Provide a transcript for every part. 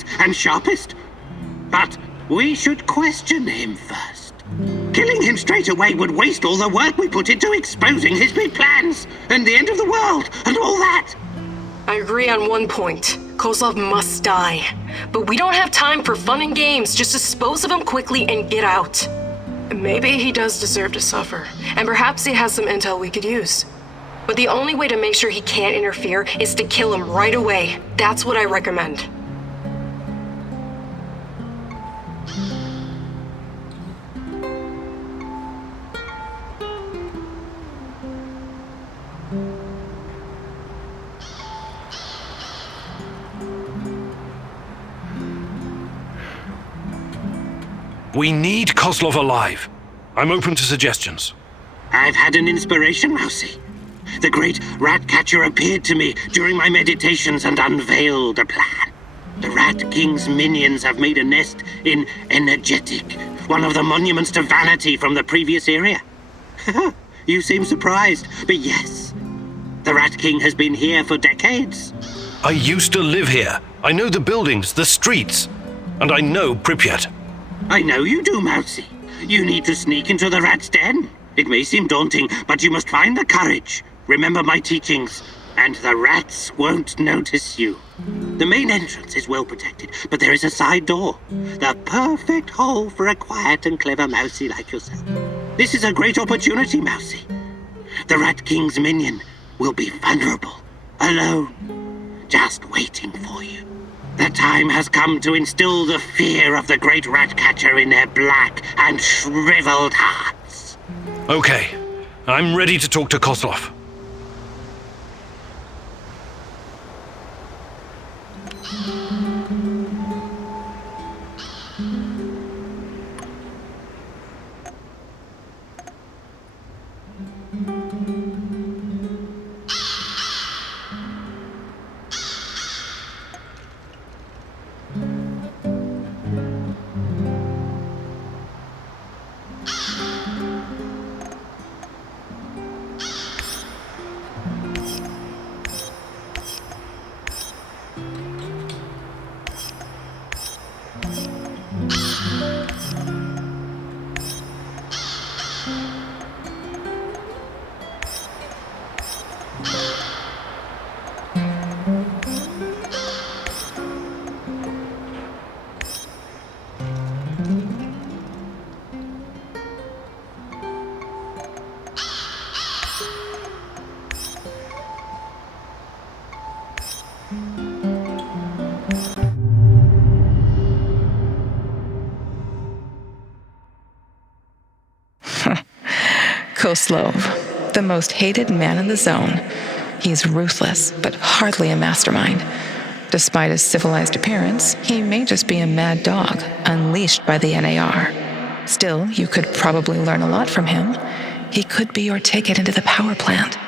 strongest and sharpest. But we should question him first. Killing him straight away would waste all the work we put into exposing his big plans, and the end of the world, and all that. I agree on one point. Kozlov must die. But we don't have time for fun and games. Just dispose of him quickly and get out. Maybe he does deserve to suffer, and perhaps he has some intel we could use. But the only way to make sure he can't interfere is to kill him right away. That's what I recommend. We need Kozlov alive. I'm open to suggestions. I've had an inspiration, Mousy. The great rat catcher appeared to me during my meditations and unveiled a plan. The Rat King's minions have made a nest in Energetic, one of the monuments to vanity from the previous era. You seem surprised, but yes, the Rat King has been here for decades. I used to live here. I know the buildings, the streets, and I know Pripyat. I know you do, Mousy. You need to sneak into the rat's den. It may seem daunting, but you must find the courage. Remember my teachings, and the rats won't notice you. The main entrance is well protected, but there is a side door. The perfect hole for a quiet and clever Mousy like yourself. This is a great opportunity, Mousy. The Rat King's minion will be vulnerable, alone, just waiting for you. The time has come to instill the fear of the great rat catcher in their black and shriveled hearts. Okay, I'm ready to talk to Kozlov. Kozlov, the most hated man in the zone. He's ruthless, but hardly a mastermind. Despite his civilized appearance, he may just be a mad dog, unleashed by the NAR. Still, you could probably learn a lot from him. He could be your ticket into the power plant.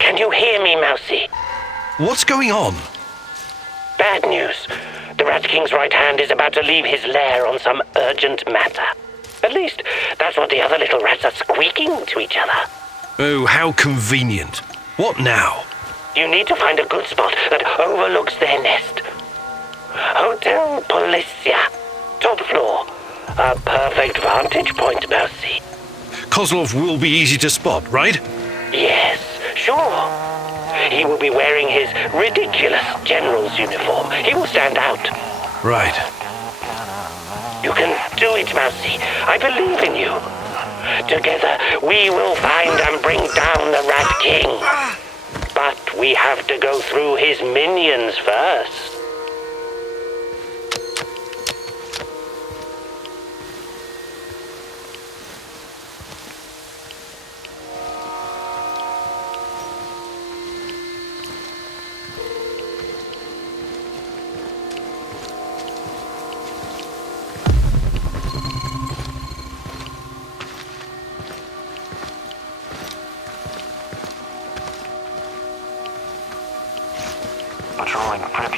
Can you hear me, Mousy? What's going on? Bad news. The Rat King's right hand is about to leave his lair on some urgent matter. At least, that's what the other little rats are squeaking to each other. Oh, how convenient. What now? You need to find a good spot that overlooks their nest. Hotel Policia, top floor. A perfect vantage point, Mousy. Kozlov will be easy to spot, right? Yes, sure. He will be wearing his ridiculous general's uniform. He will stand out. Right. You can do it, Mousy. I believe in you. Together, we will find and bring down the Rat King. But we have to go through his minions first.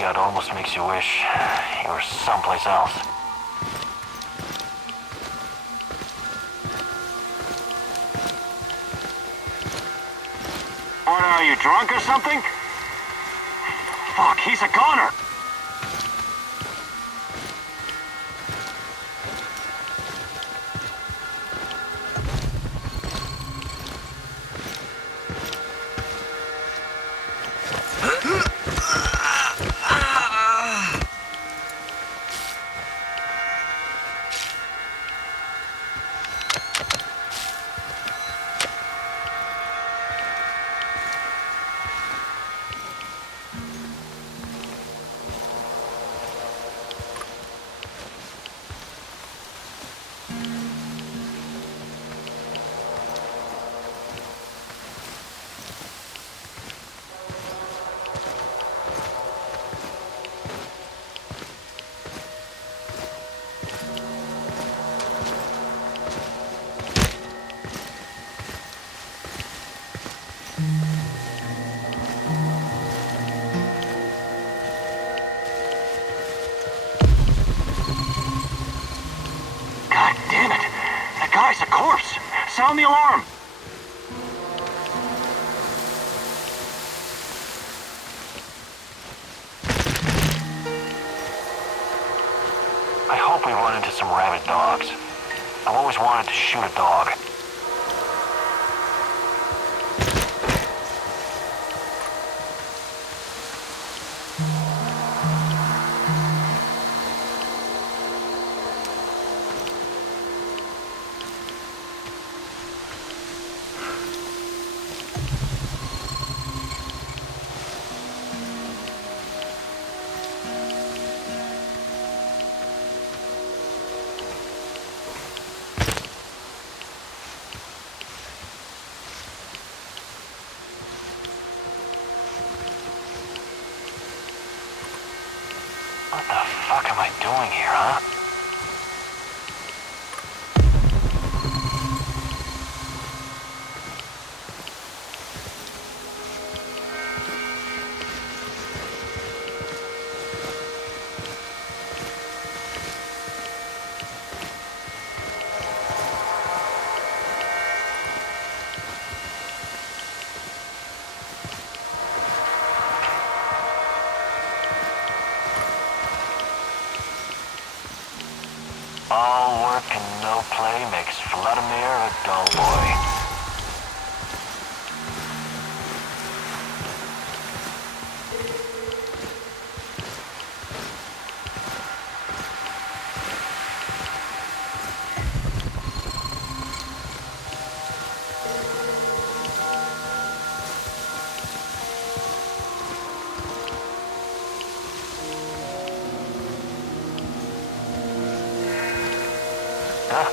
shipyard almost makes you wish you were someplace else. What are you, drunk or something? Fuck, he's a goner! God damn it! That guy's a corpse! Sound the alarm! I hope we run into some rabid dogs. I've always wanted to shoot a dog. What the fuck am I doing here, huh? All work and no play makes Vladimir a dull boy. Huh?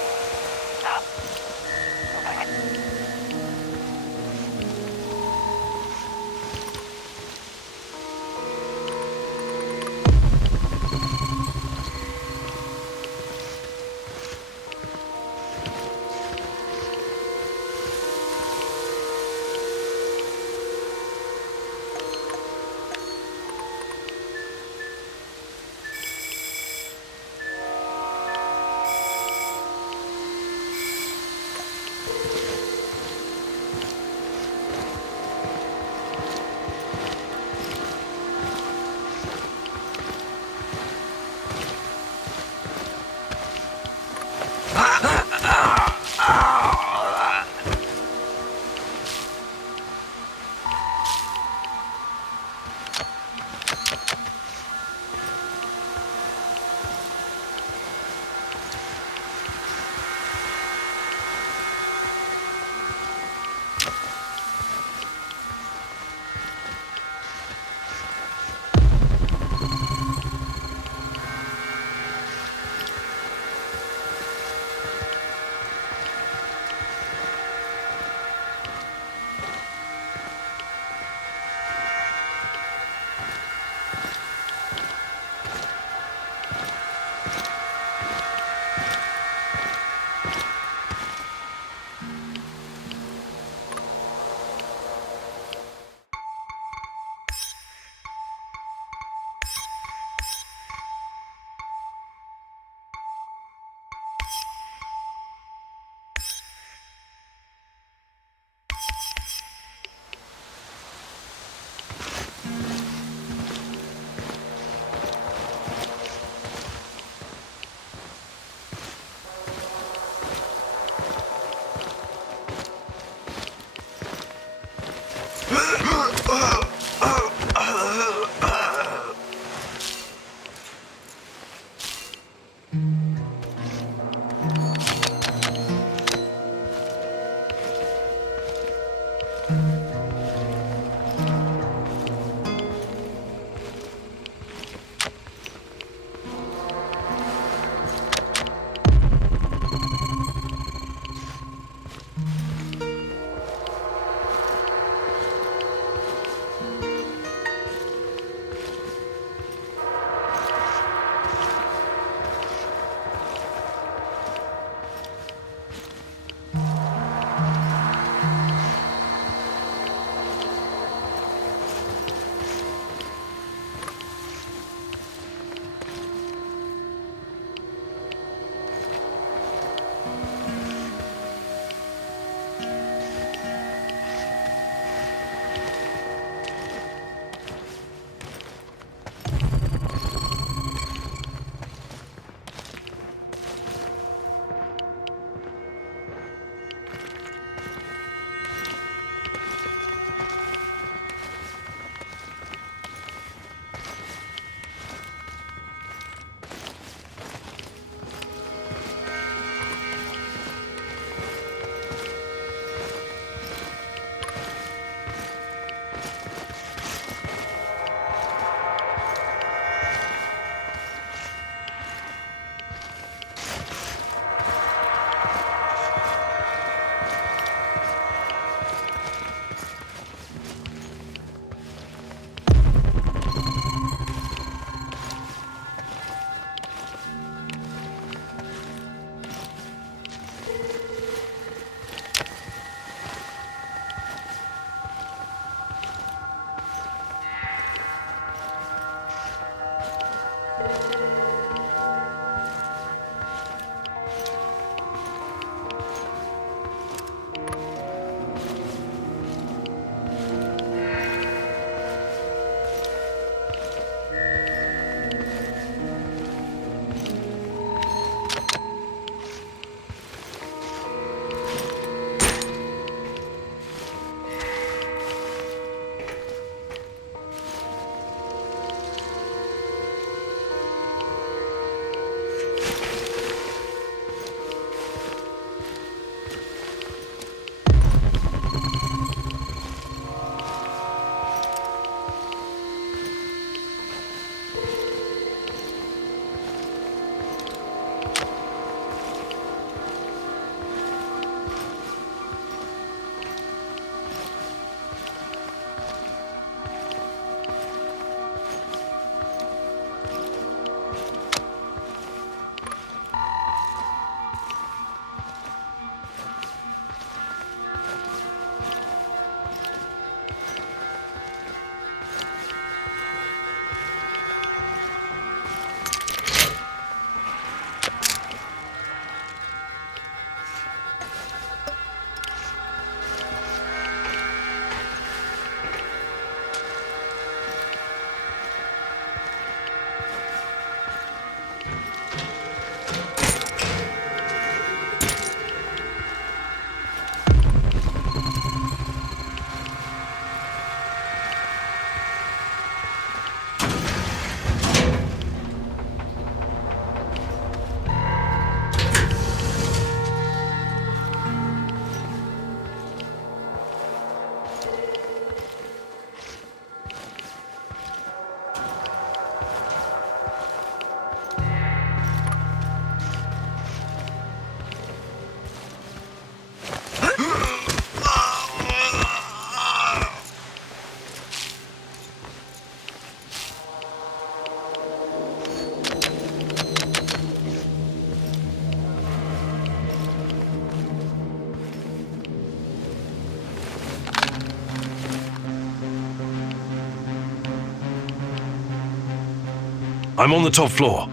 I'm on the top floor,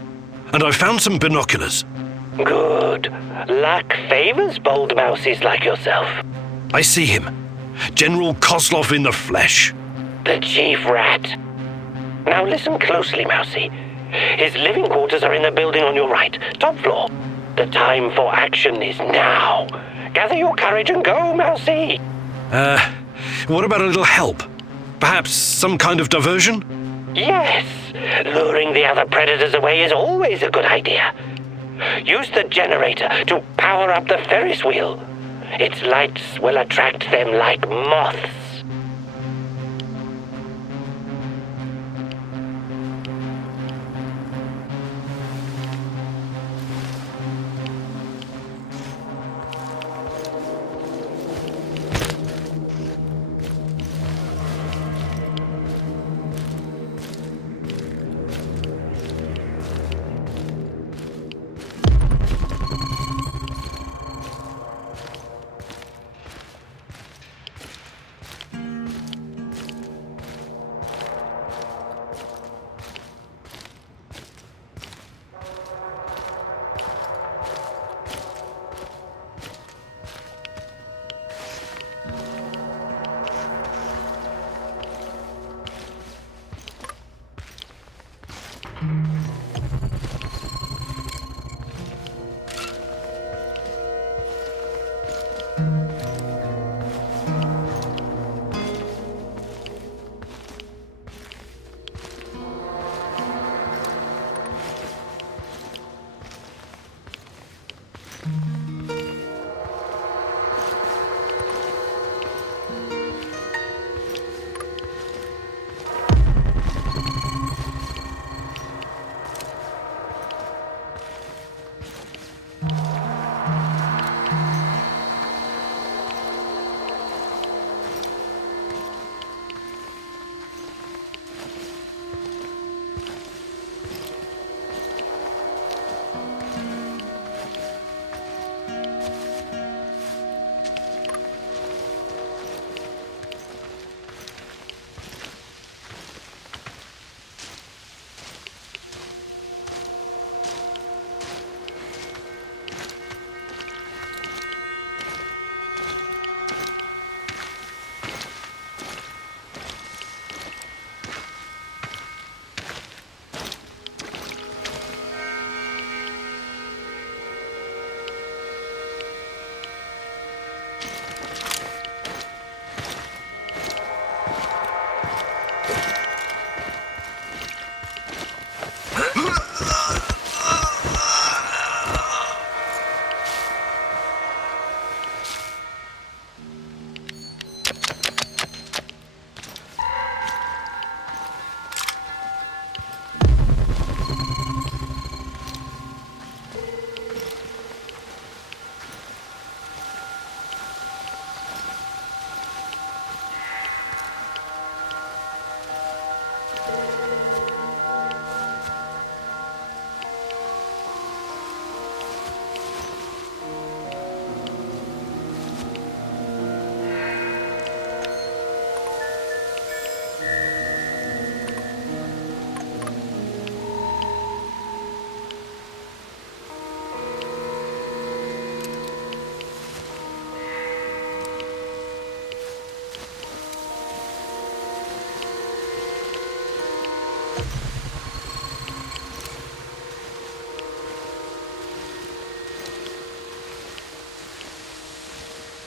and I found some binoculars. Good. Luck favors bold mouses like yourself. I see him. General Kozlov in the flesh. The chief rat. Now listen closely, Mousy. His living quarters are in the building on your right, top floor. The time for action is now. Gather your courage and go, Mousy. What about a little help? Perhaps some kind of diversion? Yes. Luring the other predators away is always a good idea. Use the generator to power up the Ferris wheel. Its lights will attract them like moths.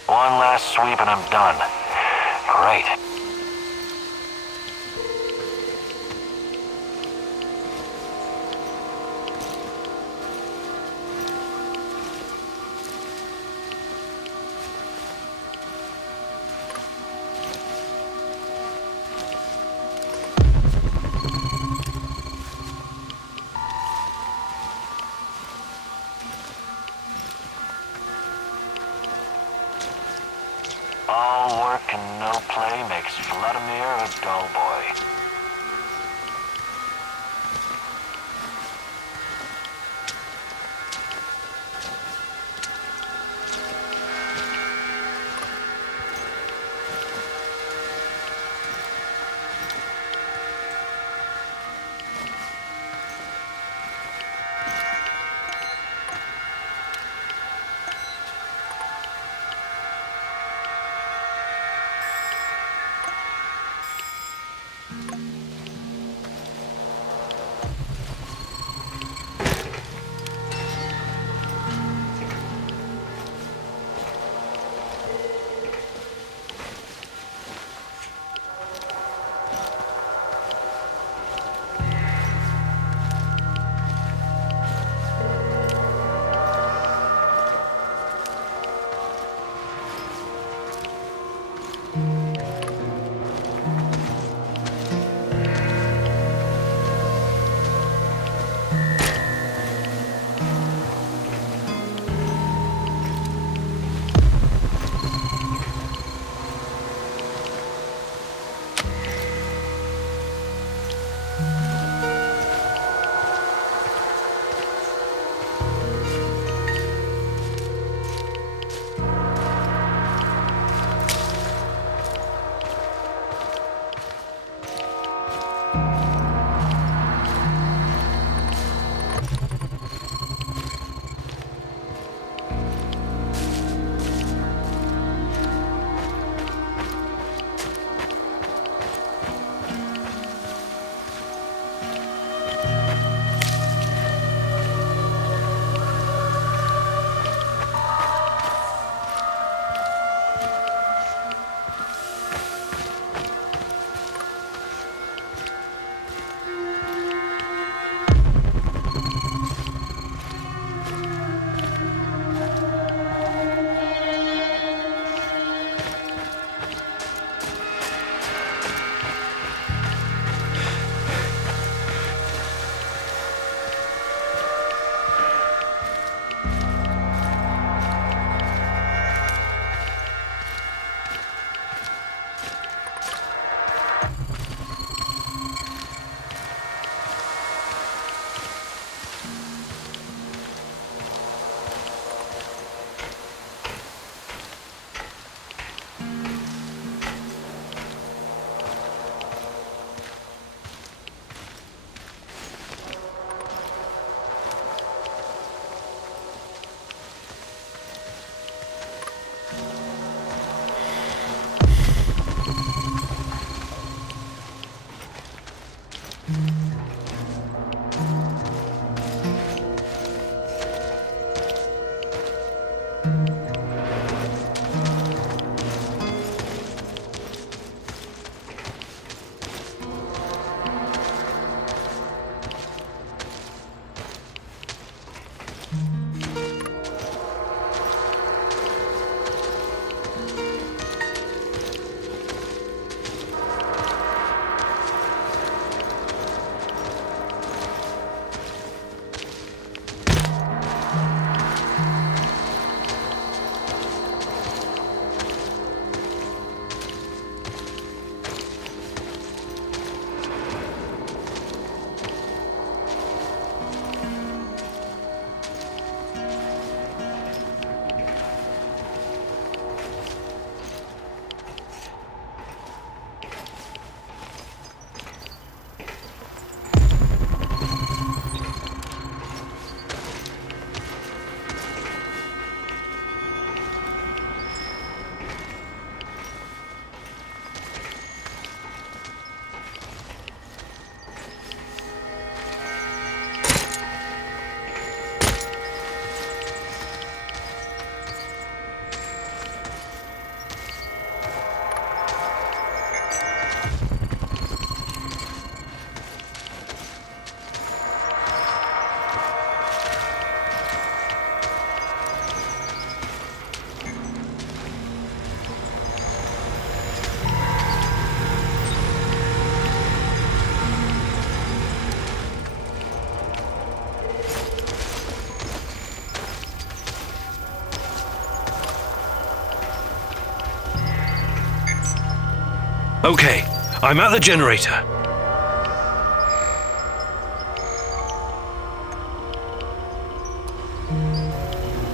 One last sweep and I'm done. Great. All work and no play makes Vladimir a dull boy. Okay, I'm at the generator.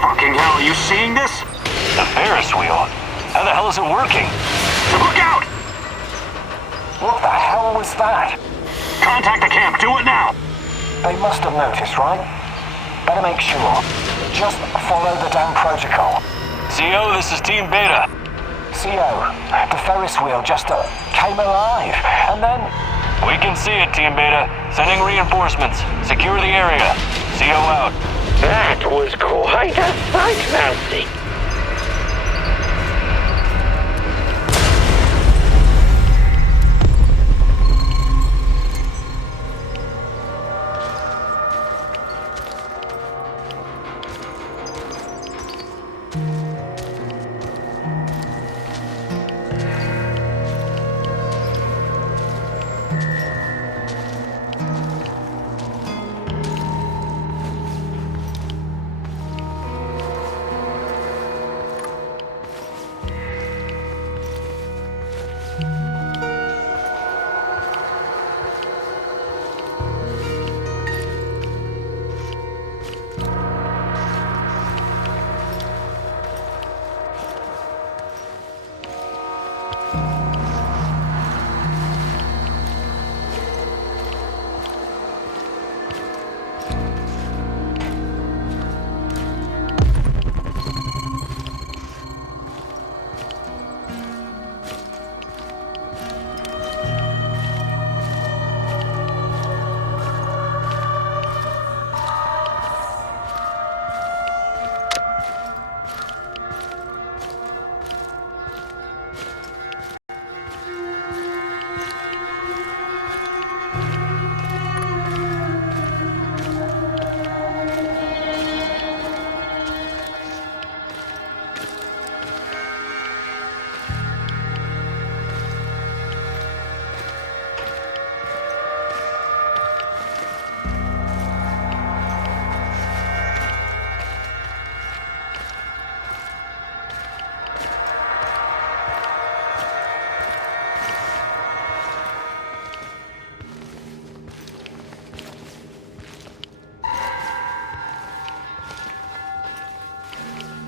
Fucking hell, are you seeing this? The Ferris wheel? How the hell is it working? Look out! What the hell was that? Contact the camp, do it now! They must have noticed, right? Better make sure. Just follow the damn protocol. CO, this is Team Beta. CO, the Ferris wheel just came alive, and then... We can see it, Team Beta. Sending reinforcements. Secure the area. CO out. That was quite a sight, Mousy.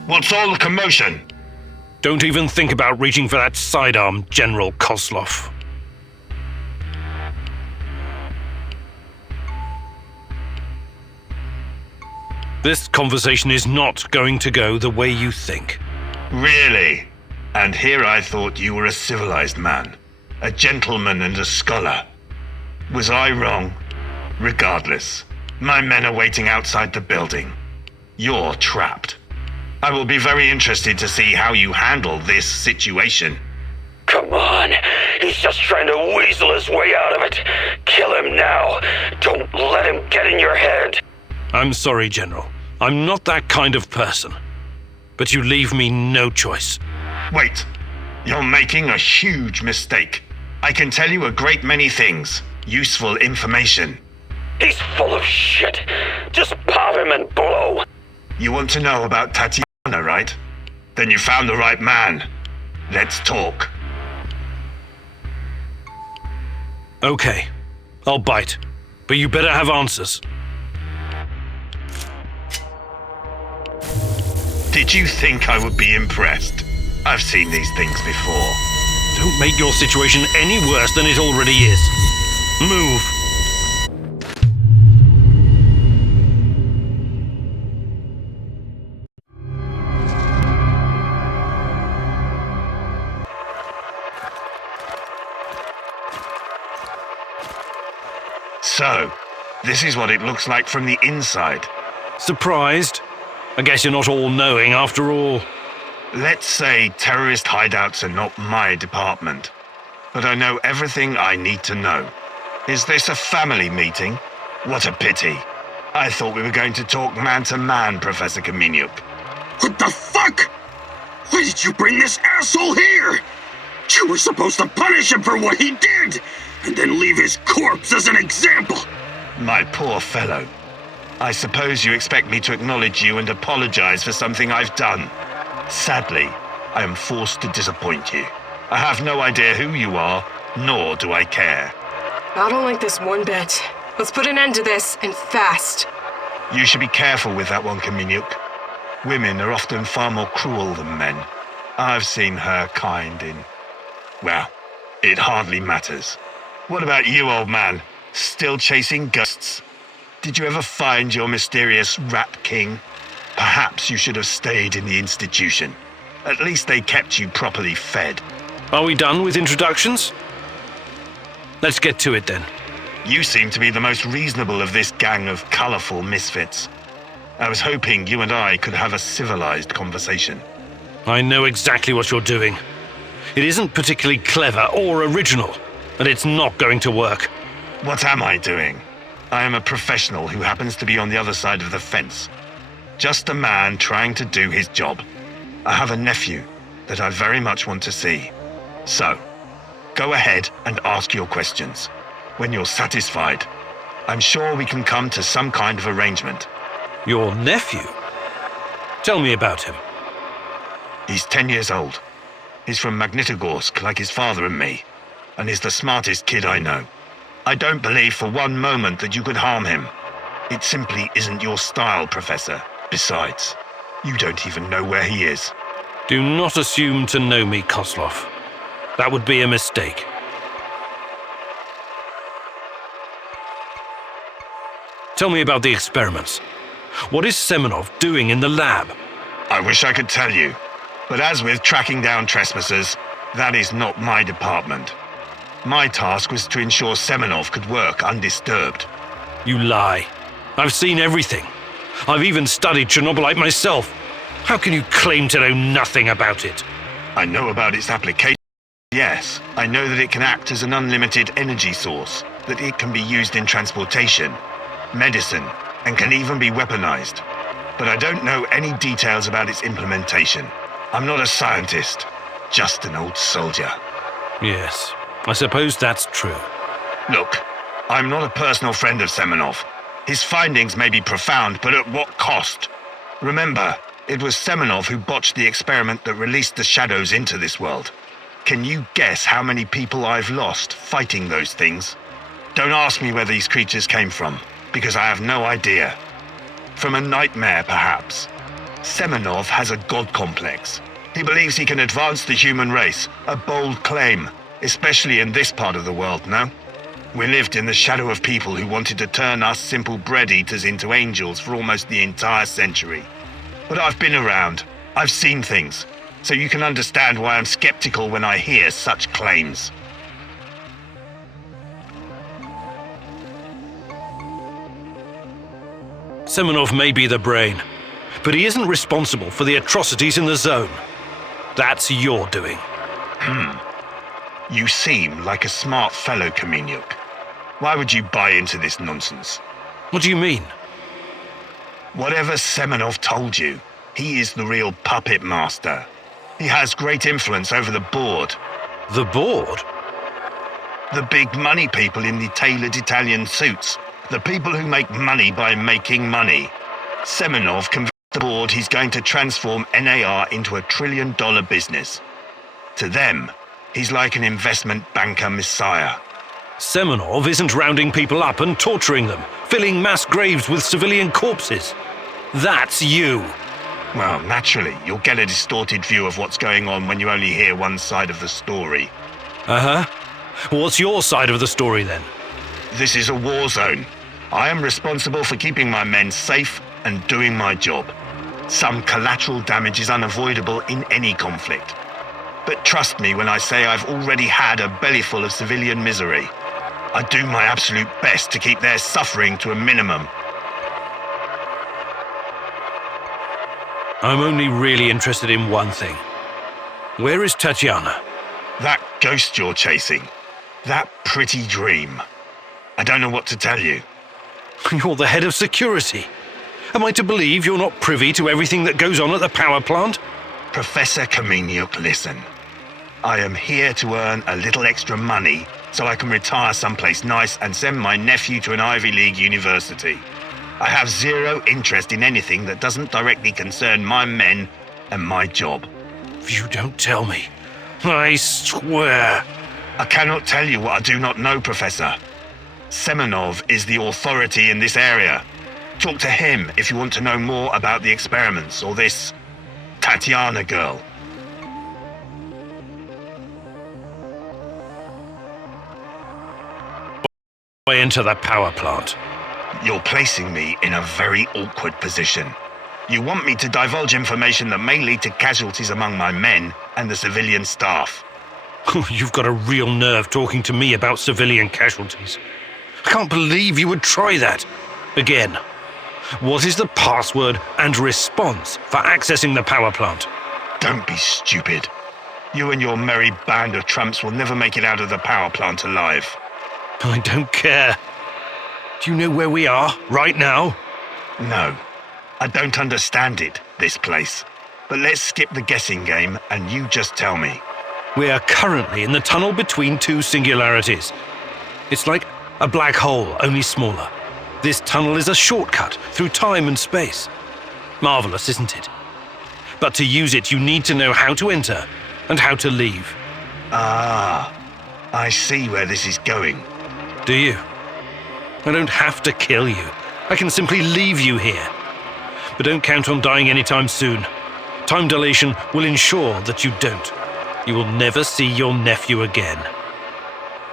What's all the commotion? Don't even think about reaching for that sidearm, General Kozlov. This conversation is not going to go the way you think. Really? And here I thought you were a civilized man, a gentleman and a scholar. Was I wrong? Regardless, my men are waiting outside the building. You're trapped. I will be very interested to see how you handle this situation. Come on. He's just trying to weasel his way out of it. Kill him now. Don't let him get in your head. I'm sorry, General. I'm not that kind of person. But you leave me no choice. Wait. You're making a huge mistake. I can tell you a great many things. Useful information. He's full of shit. Just pop him and blow. You want to know about Tatiana, right? Then you found the right man. Let's talk. Okay, I'll bite. But you better have answers. Did you think I would be impressed? I've seen these things before. Don't make your situation any worse than it already is. Move. So, this is what it looks like from the inside. Surprised? I guess you're not all-knowing after all. Let's say terrorist hideouts are not my department, but I know everything I need to know. Is this a family meeting? What a pity. I thought we were going to talk man-to-man, Professor Kaminyuk. What the fuck? Why did you bring this asshole here? You were supposed to punish him for what he did, and then leave his corpse as an example. My poor fellow. I suppose you expect me to acknowledge you and apologize for something I've done. Sadly, I am forced to disappoint you. I have no idea who you are, nor do I care. I don't like this one bit. Let's put an end to this, and fast. You should be careful with that one, Kaminyuk. Women are often far more cruel than men. I've seen her kind in... well, it hardly matters. What about you, old man? Still chasing ghosts? Did you ever find your mysterious Rat King? Perhaps you should have stayed in the institution. At least they kept you properly fed. Are we done with introductions? Let's get to it then. You seem to be the most reasonable of this gang of colourful misfits. I was hoping you and I could have a civilized conversation. I know exactly what you're doing. It isn't particularly clever or original, and it's not going to work. What am I doing? I am a professional who happens to be on the other side of the fence. Just a man trying to do his job. I have a nephew that I very much want to see. So, go ahead and ask your questions. When you're satisfied, I'm sure we can come to some kind of arrangement. Your nephew? Tell me about him. He's 10 years old. He's from Magnitogorsk, like his father and me, and is the smartest kid I know. I don't believe for one moment that you could harm him. It simply isn't your style, Professor. Besides, you don't even know where he is. Do not assume to know me, Kozlov. That would be a mistake. Tell me about the experiments. What is Semenov doing in the lab? I wish I could tell you, but as with tracking down trespassers, that is not my department. My task was to ensure Semenov could work undisturbed. You lie. I've seen everything. I've even studied Chernobylite myself. How can you claim to know nothing about it? I know about its application. Yes, I know that it can act as an unlimited energy source, that it can be used in transportation, medicine, and can even be weaponized. But I don't know any details about its implementation. I'm not a scientist, just an old soldier. Yes, I suppose that's true. Look, I'm not a personal friend of Semenov. His findings may be profound, but at what cost? Remember, it was Semenov who botched the experiment that released the shadows into this world. Can you guess how many people I've lost fighting those things? Don't ask me where these creatures came from, because I have no idea. From a nightmare, perhaps. Semenov has a god complex. He believes he can advance the human race, a bold claim, especially in this part of the world, no? We lived in the shadow of people who wanted to turn us simple bread-eaters into angels for almost the entire century. But I've been around. I've seen things. So you can understand why I'm skeptical when I hear such claims. Semenov may be the brain, but he isn't responsible for the atrocities in the zone. That's your doing. You seem like a smart fellow, Kaminyuk. Why would you buy into this nonsense? What do you mean? Whatever Semenov told you, he is the real puppet master. He has great influence over the board. The board? The big money people in the tailored Italian suits. The people who make money by making money. Semenov convinced the board he's going to transform NAR into a $1 trillion business. To them, he's like an investment banker messiah. Semenov isn't rounding people up and torturing them, filling mass graves with civilian corpses. That's you. Well, naturally, you'll get a distorted view of what's going on when you only hear one side of the story. Uh-huh. What's your side of the story, then? This is a war zone. I am responsible for keeping my men safe and doing my job. Some collateral damage is unavoidable in any conflict. But trust me when I say I've already had a bellyful of civilian misery. I do my absolute best to keep their suffering to a minimum. I'm only really interested in one thing. Where is Tatiana? That ghost you're chasing. That pretty dream. I don't know what to tell you. You're the head of security. Am I to believe you're not privy to everything that goes on at the power plant? Professor Kaminyuk, listen. I am here to earn a little extra money so I can retire someplace nice and send my nephew to an Ivy League university. I have zero interest in anything that doesn't directly concern my men and my job. You don't tell me. I swear. I cannot tell you what I do not know, Professor. Semenov is the authority in this area. Talk to him if you want to know more about the experiments or this Tatiana girl. Way into the power plant. You're placing me in a very awkward position. You want me to divulge information that may lead to casualties among my men and the civilian staff. You've got a real nerve talking to me about civilian casualties. I can't believe you would try that. Again, what is the password and response for accessing the power plant? Don't be stupid. You and your merry band of trumps will never make it out of the power plant alive. I don't care. Do you know where we are right now? No. I don't understand it, this place. But let's skip the guessing game and you just tell me. We are currently in the tunnel between two singularities. It's like a black hole, only smaller. This tunnel is a shortcut through time and space. Marvelous, isn't it? But to use it, you need to know how to enter and how to leave. Ah, I see where this is going. Do you? I don't have to kill you. I can simply leave you here. But don't count on dying anytime soon. Time dilation will ensure that you don't. You will never see your nephew again.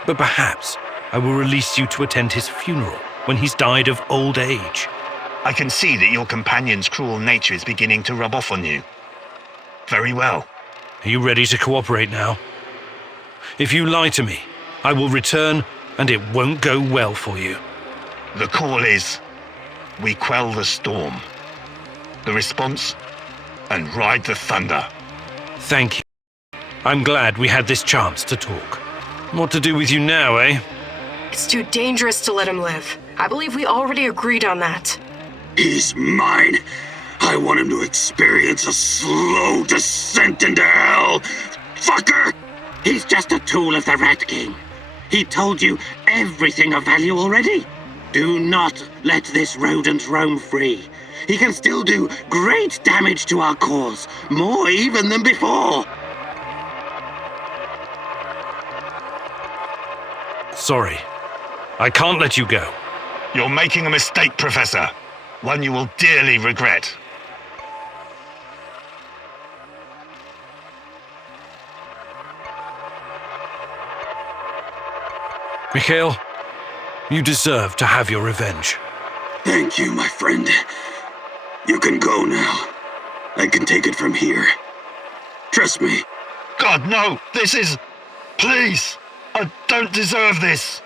But perhaps I will release you to attend his funeral when he's died of old age. I can see that your companion's cruel nature is beginning to rub off on you. Very well. Are you ready to cooperate now? If you lie to me, I will return and it won't go well for you. The call is, we quell the storm. The response, and ride the thunder. Thank you. I'm glad we had this chance to talk. What to do with you now, eh? It's too dangerous to let him live. I believe we already agreed on that. He's mine. I want him to experience a slow descent into hell. Fucker! He's just a tool of the Rat King. He told you everything of value already. Do not let this rodent roam free. He can still do great damage to our cause, more even than before. Sorry. I can't let you go. You're making a mistake, Professor. One you will dearly regret. Mikhail, you deserve to have your revenge. Thank you, my friend. You can go now. I can take it from here. Trust me. God, no! This is... Please! I don't deserve this!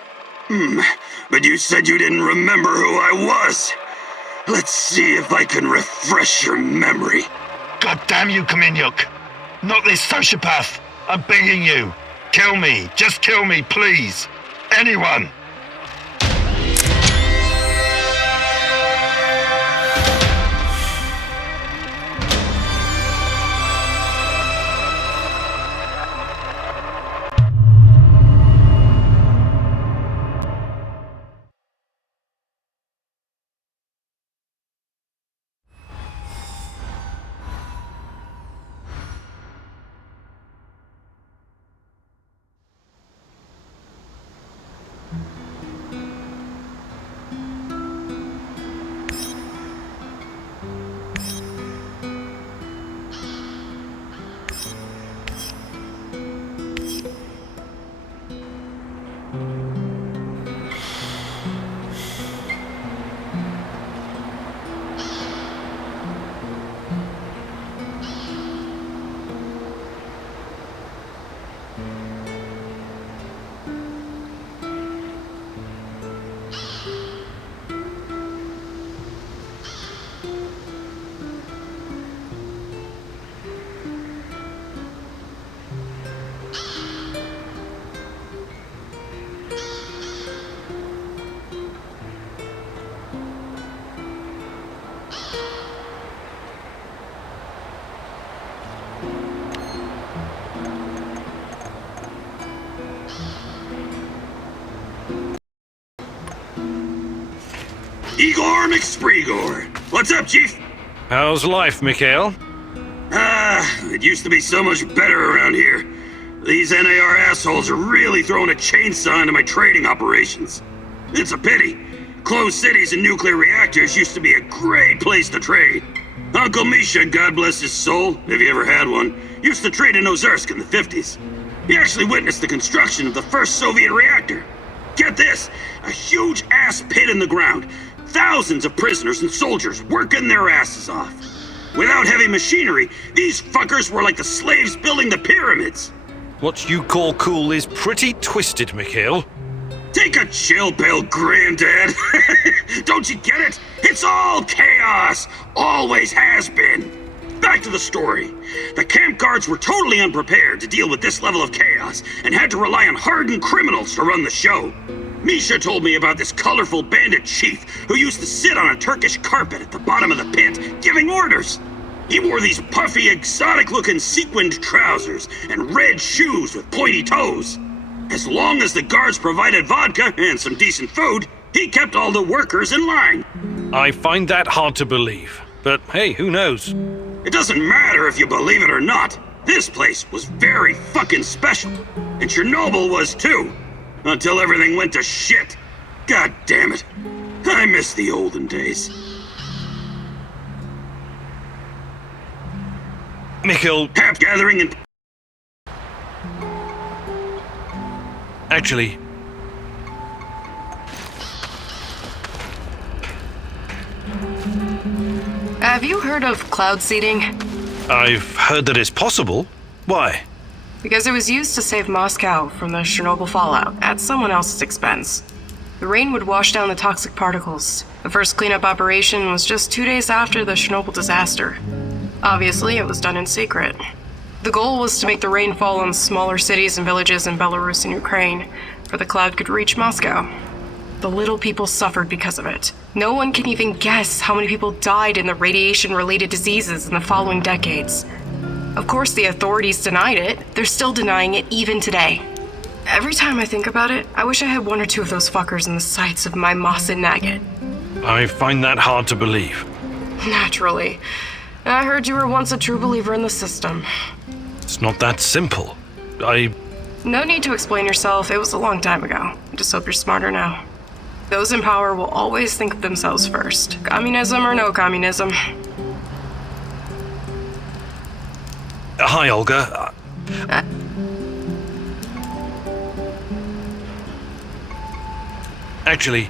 But you said you didn't remember who I was. Let's see if I can refresh your memory. God damn you, Kaminyuk! Not this sociopath! I'm begging you! Kill me! Just kill me, please! Anyone! Igor McSpreegor. What's up, Chief? How's life, Mikhail? It used to be so much better around here. These NAR assholes are really throwing a chainsaw into my trading operations. It's a pity. Closed cities and nuclear reactors used to be a great place to trade. Uncle Misha, God bless his soul, if he ever had one, used to trade in Ozersk in the 50s. He actually witnessed the construction of the first Soviet reactor. Get this, a huge ass pit in the ground. Thousands of prisoners and soldiers working their asses off. Without heavy machinery, these fuckers were like the slaves building the pyramids. What you call cool is pretty twisted, Mikhail. Take a chill pill, Granddad. Don't you get it? It's all chaos. Always has been. Back to the story. The camp guards were totally unprepared to deal with this level of chaos and had to rely on hardened criminals to run the show. Misha told me about this colorful bandit chief who used to sit on a Turkish carpet at the bottom of the pit, giving orders. He wore these puffy, exotic-looking sequined trousers and red shoes with pointy toes. As long as the guards provided vodka and some decent food, he kept all the workers in line. I find that hard to believe. But hey, who knows? It doesn't matter if you believe it or not. This place was very fucking special. And Chernobyl was too. Until everything went to shit. God damn it. I miss the olden days. Mikhail, Hap gathering and... actually, Have you heard of cloud seeding? I've heard that it's possible. Why? Because it was used to save Moscow from the Chernobyl fallout at someone else's expense. The rain would wash down the toxic particles. The first cleanup operation was just 2 days after the Chernobyl disaster. Obviously, it was done in secret. The goal was to make the rain fall on smaller cities and villages in Belarus and Ukraine, where the cloud could reach Moscow. The little people suffered because of it. No one can even guess how many people died in the radiation-related diseases in the following decades. Of course, the authorities denied it. They're still denying it even today. Every time I think about it, I wish I had one or two of those fuckers in the sights of my Moss and Nugget. I find that hard to believe. Naturally. I heard you were once a true believer in the system. It's not that simple. No need to explain yourself. It was a long time ago. I just hope you're smarter now. Those in power will always think of themselves first. Communism or no communism. Hi, Olga. Actually,